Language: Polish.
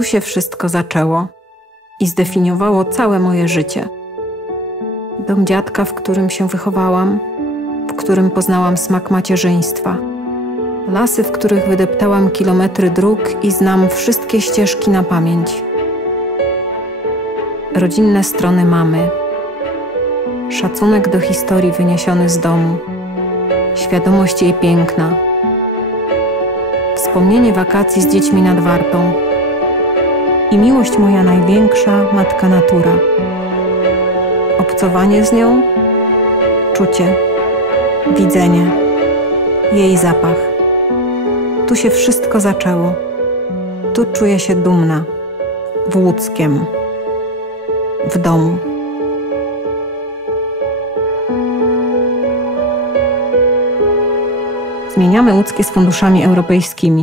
Tu się wszystko zaczęło i zdefiniowało całe moje życie. Dom dziadka, w którym się wychowałam, w którym poznałam smak macierzyństwa. Lasy, w których wydeptałam kilometry dróg i znam wszystkie ścieżki na pamięć. Rodzinne strony mamy. Szacunek do historii wyniesiony z domu. Świadomość jej piękna. Wspomnienie wakacji z dziećmi nad Wartą. I miłość moja największa, matka natura. Obcowanie z nią, czucie, widzenie, jej zapach. Tu się wszystko zaczęło. Tu czuję się dumna. W Łódzkiem. W domu. Zmieniamy łódzkie z funduszami europejskimi.